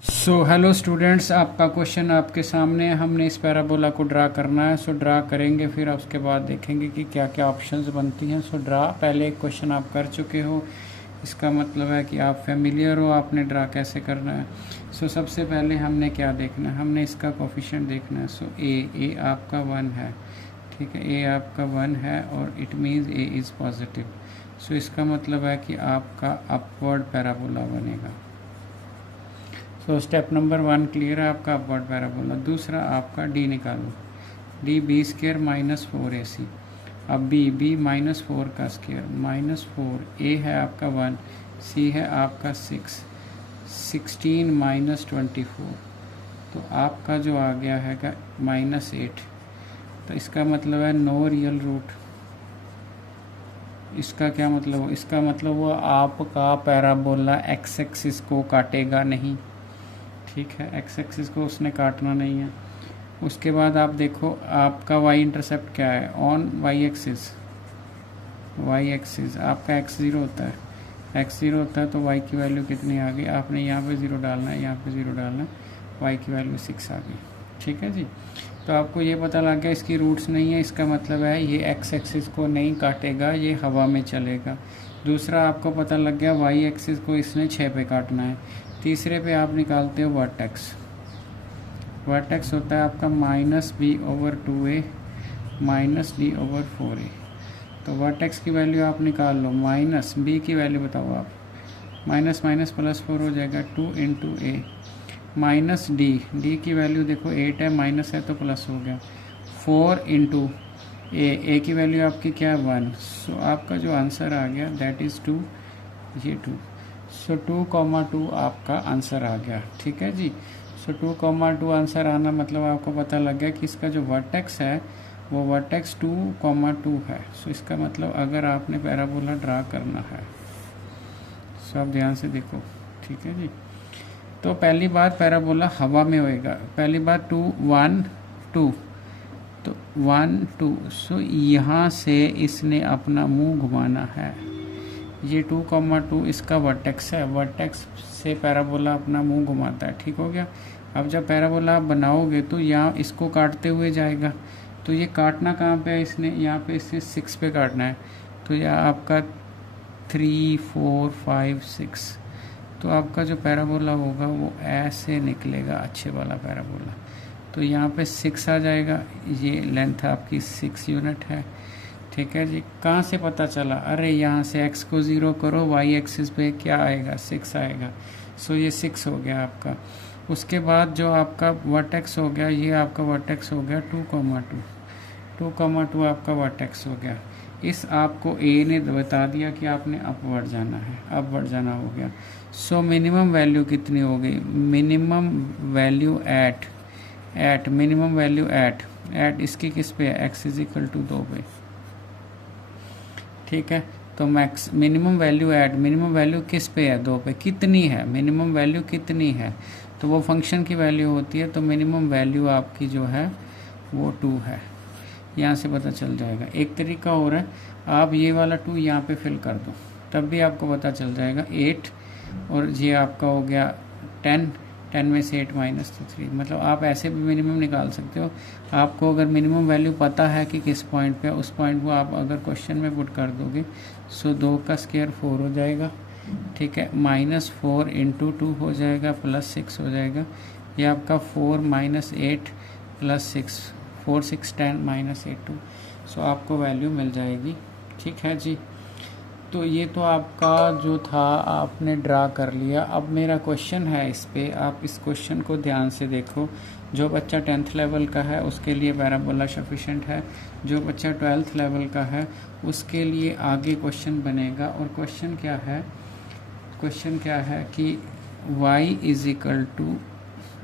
Hello students, आपका question आपके सामने है। हमने इस पैराबोला को ड्रा करना है। ड्रा करेंगे, फिर उसके बाद देखेंगे कि क्या क्या ऑप्शंस बनती हैं। ड्रा पहले एक क्वेश्चन आप कर चुके हो, इसका मतलब है कि आप फेमिलियर हो, आपने ड्रा कैसे करना है। सबसे पहले हमने क्या देखना है, हमने इसका कोफिशिएंट देखना है। ए आपका 1 है, ठीक है। ए आपका 1 है और it means A is positive. इसका मतलब है कि आपका अपवर्ड पैराबोला बनेगा। स्टेप नंबर 1 क्लियर है आपका अपवर्ड पैराबोला। दूसरा आपका डी निकालो, D B square minus 4ac। अब बी माइनस 4 का स्क्र माइनस 4, ए है आपका 1, सी है आपका 6, 16 माइनस 24, तो आपका जो आ गया है माइनस 8। तो इसका मतलब है नो रियल रूट। इसका क्या मतलब हो, इसका मतलब वो आपका पैराबोला एक्स एक्सिस को काटेगा नहीं, ठीक है। एक्स एक्सिस को उसने काटना नहीं है। उसके बाद आप देखो आपका वाई इंटरसेप्ट क्या है, on y axis. Y axis आपका x0 होता है, x0 होता है तो y की वैल्यू कितनी आ गई, आपने यहाँ पे 0 डालना है, यहाँ पे 0 डालना है, y की वैल्यू 6 आ गई, ठीक है जी। तो आपको ये पता लग गया इसकी रूट्स नहीं है, इसका मतलब है ये एक्स एक्सिस को नहीं काटेगा, ये हवा में चलेगा। दूसरा आपको पता लग गया वाई एक्सिस को इसने 6 पे काटना है। तीसरे पे आप निकालते हो वर्टेक्स। वर्टेक्स होता है आपका -b/2a माइनस d/4a। तो वर्टेक्स की वैल्यू आप निकाल लो, माइनस बी की वैल्यू बताओ आप, माइनस माइनस प्लस 4 हो जाएगा 2 × a माइनस डी की वैल्यू देखो 8 है, माइनस है तो प्लस हो गया 4 × ए की वैल्यू आपकी क्या है 1। आपका जो आंसर आ गया दैट इज़ 2, ये 2। 2,2 आपका आंसर आ गया, ठीक है जी। 2,2 आंसर आना मतलब आपको पता लग गया कि इसका जो वर्टेक्स है वो वर्टेक्स 2,2 है। इसका मतलब अगर आपने पैराबोला ड्रा करना है, आप ध्यान से देखो, ठीक है जी। तो पहली बात पैराबोला हवा में होएगा, पहली बात 2 1 2, तो 1 2। यहाँ से इसने अपना मुंह घुमाना है, ये 2,2 इसका वर्टेक्स है, वर्टेक्स से पैराबोला अपना मुंह घुमाता है, ठीक हो गया। अब जब पैराबोला आप बनाओगे तो यहाँ इसको काटते हुए जाएगा, तो ये काटना कहाँ पे है इसने, यहाँ पे इसे 6 पे काटना है। तो यह आपका 3 4 5 6, तो आपका जो पैराबोला होगा वो ऐसे निकलेगा, अच्छे वाला पैराबोला। तो यहाँ पे 6 आ जाएगा, ये लेंथ आपकी 6 यूनिट है, ठीक है जी। कहाँ से पता चला, अरे यहाँ से x को 0 करो, y एक्सिस पे क्या आएगा 6 आएगा। ये 6 हो गया आपका। उसके बाद जो आपका वर्टेक्स हो गया, ये आपका वर्टेक्स हो गया 2,2, 2,2 आपका वर्टेक्स हो गया। इस आपको ए ने बता दिया कि आपने अपवर्ड जाना है, अपवर्ड जाना हो गया। मिनिमम वैल्यू कितनी हो गई, minimum value at minimum value at इसकी किस पे है, x = 2 पे, ठीक है। तो max minimum value minimum value किस पे है, 2 पे, कितनी है मिनिमम वैल्यू कितनी है, तो वो फंक्शन की वैल्यू होती है। तो मिनिमम वैल्यू आपकी जो है वो 2 है, यहाँ से पता चल जाएगा। एक तरीका और है, आप ये वाला 2 यहाँ पे फिल कर दो, तब भी आपको पता चल जाएगा 8, और ये आपका हो गया 10, 10 में से 8 माइनस 3, मतलब आप ऐसे भी मिनिमम निकाल सकते हो। आपको अगर मिनिमम वैल्यू पता है कि किस पॉइंट पे, उस पॉइंट को आप अगर क्वेश्चन में पुट कर दोगे, 2 का स्क्वायर 4 हो जाएगा, ठीक है। -4 × 2 हो जाएगा, +6 हो जाएगा। ये आपका 4 - 8 +6, 4 6 10 -8 2। आपको वैल्यू मिल जाएगी, ठीक है जी। तो ये तो आपका जो था आपने ड्रा कर लिया। अब मेरा क्वेश्चन है इस पे, आप इस क्वेश्चन को ध्यान से देखो। जो बच्चा 10th लेवल का है उसके लिए पैराबोला सफिशेंट है, जो बच्चा 12th लेवल का है उसके लिए आगे क्वेश्चन बनेगा। और क्वेश्चन क्या है, क्वेश्चन क्या है कि y =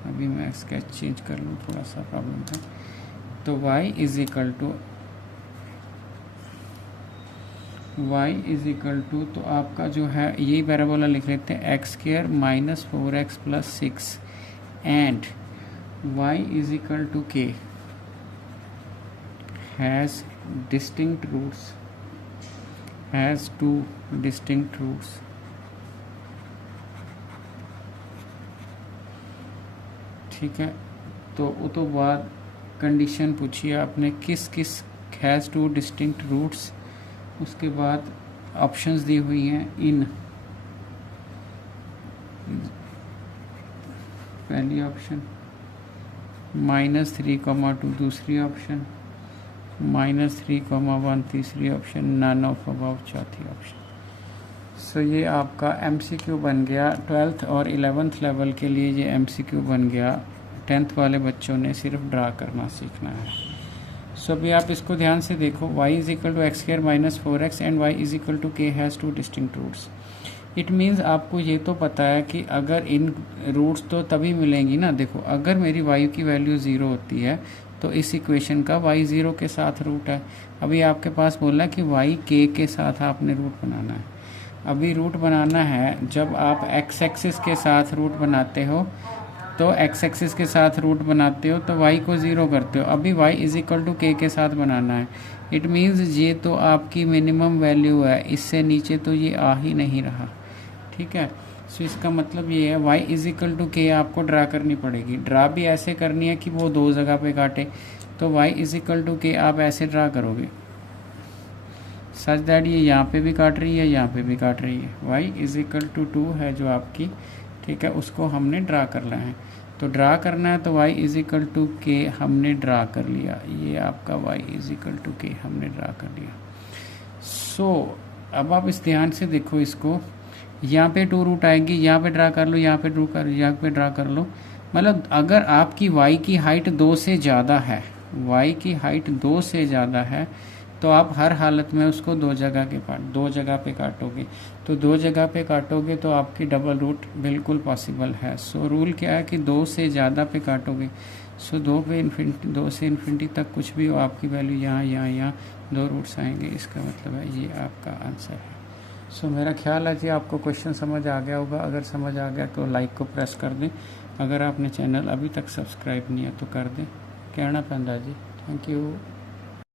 अभी मैं स्केच चेंज कर लूँ, थोड़ा सा प्रॉब्लम था। तो y = तो आपका जो है यही पैराबोला लिख लेते हैं, x² - 4x + 6 and y = k has distinct roots, has 2 distinct roots। ठीक है। तो बाद कंडीशन पूछी आपने किस किस हैज़ टू डिस्टिंक्ट रूट्स, उसके बाद ऑप्शंस दी हुई हैं इन, पहली ऑप्शन -3,2 दूसरी ऑप्शन, -3,1 तीसरी ऑप्शन, नन ऑफ अबव चौथी ऑप्शन। सो ये आपका MCQ बन गया 12th और 11th लेवल के लिए। ये MCQ बन गया। 10th वाले बच्चों ने सिर्फ ड्रा करना सीखना है। सो अभी आप इसको ध्यान से देखो, y = x² - 4x and y = k has two distinct roots. It means आपको ये तो पता है कि अगर इन रूट्स तो तभी मिलेंगी ना। देखो अगर मेरी y की वैल्यू 0 होती है तो इस इक्वेशन का y 0 के साथ रूट है। अभी आपके पास बोला कि y k के साथ आपने रूट बनाना है। अभी रूट बनाना है, जब आप x एक्सिस के साथ रूट बनाते हो तो x एक्सिस के साथ रूट बनाते हो तो y को 0 करते हो। अभी y = k के साथ बनाना है। इट मीन्स ये तो आपकी मिनिमम वैल्यू है, इससे नीचे तो ये आ ही नहीं रहा। ठीक है। सो इसका मतलब ये है y = k आपको ड्रा करनी पड़ेगी। ड्रा भी ऐसे करनी है कि वो दो जगह पे काटे, तो y = k आप ऐसे ड्रा करोगे सच दैट ये यहाँ पे भी काट रही है, यहाँ पे भी काट रही है। y = 2 है जो आपकी, ठीक है, उसको हमने ड्रा करना है। तो ड्रा करना है तो y = k हमने ड्रा कर लिया। ये आपका y = k हमने ड्रा कर लिया। सो अब आप इस ध्यान से देखो इसको, यहाँ पे 2 रूट आएंगी, यहाँ पे ड्रा कर लो, यहाँ पे यहाँ पे ड्रा कर लो। मतलब अगर आपकी y की हाइट 2 से ज़्यादा है, y की हाइट 2 से ज़्यादा है, तो आप हर हालत में उसको दो जगह पे काटोगे। तो 2 जगह पे काटोगे तो आपकी डबल रूट बिल्कुल पॉसिबल है। सो रूल क्या है कि 2 से ज़्यादा पे काटोगे। सो 2 से इन्फिनिटी तक कुछ भी हो, आपकी वैल्यू यहाँ 2 रूट्स आएंगे। इसका मतलब है ये आपका आंसर है। सो मेरा ख्याल है कि आपको क्वेश्चन समझ आ गया होगा। अगर समझ आ गया तो लाइक को प्रेस कर दें। अगर आपने चैनल अभी तक सब्सक्राइब नहीं है तो कर दें। कहना पैंदा जी। Thank you.